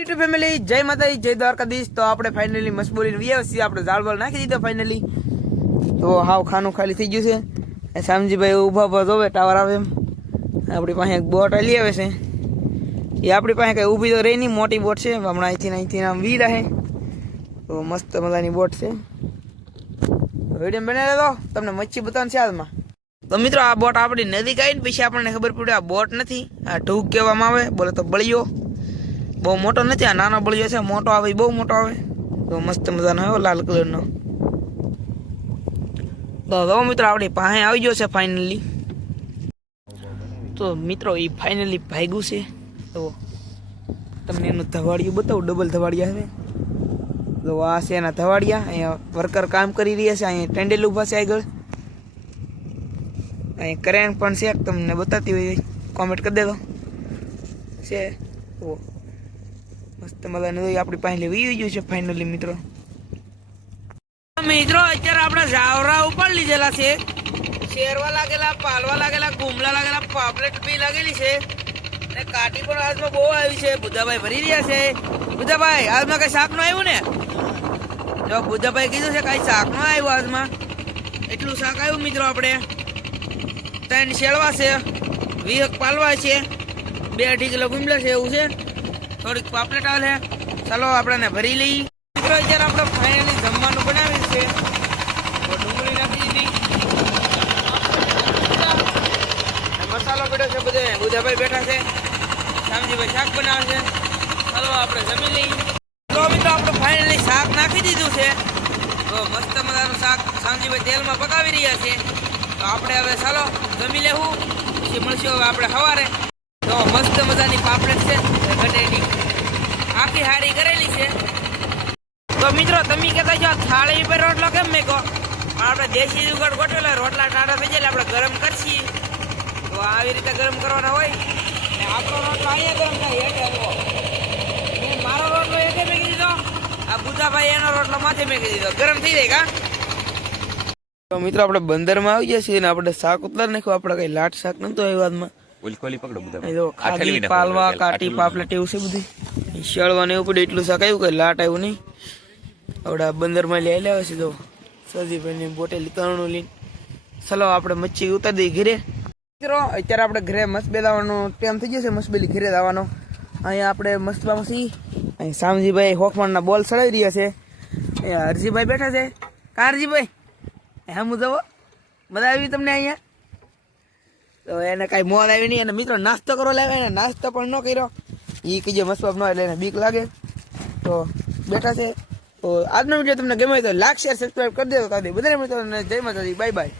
YouTube family જય માતાજી જય દ્વારકાધીશ। તો આપણે ફાઇનલી મસબોલી વ્યવસ્થિત આપણે ઝાડવાળ નાખી દીધો ફાઇનલી। તો હાવ ખાનું ખાલી થઈ ગયું છે। શામજીભાઈ ઊભા ઊભા જોવે ટાવર આવે એમ। આપણી પાસે એક બોટ લઈ આવે છે, એ આપણી પાસે કઈ ઊભી તો રહી નહીં, મોટી બોટ છે। હમણાં અહીંથી આમ વી રહે, તો મસ્ત મજાની બોટ છે। વિડીયો બનાવી દો, તમને મચ્છી બતાવવાનું છે હાલમાં। તો મિત્રો આ બોટ આપણી નદી કાઢી પછી આપણને ખબર પડી આ બોટ નથી, આ ઢૂક કહેવામાં આવે, બોલે તો બળિયો। બહુ મોટો નથી, આ નાનો બળિયો છે, મોટો આવે બહુ મોટો આવે। તો મસ્ત મજાનો આવ્યો લાલ કલરનો। તો મિત્રો આપણી પાસે આવી ગયો છે ફાઇનલી। તો મિત્રો એ ફાઇનલી ભાગ્યું છે। તો તમને એનું ધવાડિયું બતાવું, ડબલ ધવાડિયા છે। તો આ છે એના ધવાડિયા, અહીંયા વર્કર કામ કરી રહ્યા છે, અહીંયા ટેન્ડેલ ઊભા છે આગળ, અહીં કરેન પણ છે, તમને બતાતી હોય કોમેન્ટ કરી દેજો છે। તો મસ્ત મજાનું આપણી પાસે વી ગયું છે ફાઇનલી મિત્રો। અત્યારે આપણે ઝાવરા ઉપર લીધેલા છે, શેરવા લાગેલા, પાલવા લાગેલા, ગુમલા લાગેલા, પાપલેટ બી લાગેલી છે, અને કાટી પણ હાથમાં બહુ આવી છે। બુધાભાઈ ભરી રહ્યા છે। બુધાભાઈ હાથમાં કઈ શાક નું આવ્યું ને? જો બુધાભાઈ કીધું છે કઈ શાક નું આવ્યું હાથમાં, એટલું શાક આવ્યું મિત્રો। આપણે 3 શેરવા છે, 20 પાલવા છે, 2-2.5 કિલો ગુમલા છે, એવું છે, થોડીક પાપલેટ આવે છે। ચાલો આપણે ભરી લઈએ મિત્રો। અત્યારે આપણે ફાઇનલી જમવાનું બનાવ્યું છે, તો ડુંગળી નાખી દીધી, મસાલો બેઠો છે, બધે બુધાભાઈ બેઠા છે, શામજીભાઈ શાક બનાવે છે। ચાલો આપણે જમી લઈએ। તો મિત્રો આપણે ફાઇનલી શાક નાખી દીધું છે, તો મસ્ત મજાનું શાક શામજીભાઈ તેલમાં પકાવી રહ્યા છે। તો આપણે હવે ચાલો જમી લેવું, પછી મળશું હવે આપણે સવારે। તો મસ્ત મજાની પાપલેટ છે, ગટેની આખી હારી કરેલી છે। તો મિત્રો તમે કહેતા છો થાળી પર રોટલો કેમ મેકો? આપણે દેશી જુગાડ ગોઠવેલા, રોટલા ટાટા થઈ જાય આપણે ગરમ કરશી, તો આવી રીતે ગરમ કરવાના હોય, ને આપણો રોટલો અહીંયા ગરમ થાય હેઠે। મારો રોટલો હેઠે મેકી દીધો, આ બુધાભાઈ એનો રોટલો માથે મેકી દીધો, ગરમ થઈ જાય કા? તો મિત્રો આપણે બંદરમાં આવી ગયા છીએ ને આપણે શાક ઉતારી નાખ્યું। આપણે કઈ લાટ શાક નતું આવ્યું હાથમાં, ખાલી પાલવા, કાટી, પાપલેટ એવું છે બધું, શળવા ને એવું પડ્યું, એટલું શાક આવ્યું, કઈ લાટ આવ્યું નહીં। આપડા બંદરમાં લઈ આવ્યા છે, તો સજીભાઈ ની બોટેલી તરણું લઈને ચલો આપણે મચ્છી ઉતારી દઈએ ઘરે મિત્રો। અત્યારે આપણે ઘરે મસબેલ આવવાનો ટાઈમ થઈ જશે, મસબેલી ઘરે આવવાનો। અહીંયા આપણે મસબામાં છીએ, અહીં શામજીભાઈ હોખમાણના બોલ ચડાવી રહ્યા છે, અહીંયા હરજીભાઈ બેઠા છે। કા હરજીભાઈ હે હું જવો મજા આવી તમને અહીંયા? તો એને કઈ મોલ આવી નહીં, અને મિત્રો નાસ્તો કરો લાવે, એને નાસ્તો પણ ન કર્યો, એ કીજે મસબાબ ન એટલે એને બીક લાગે, તો બેઠા છે। તો આજનો વિડીયો તમને ગમે તો લાઈક, શેર, સબસ્ક્રાઈબ કરી દેજો। બધાને મિત્રો જય માતાજી, બાય બાય।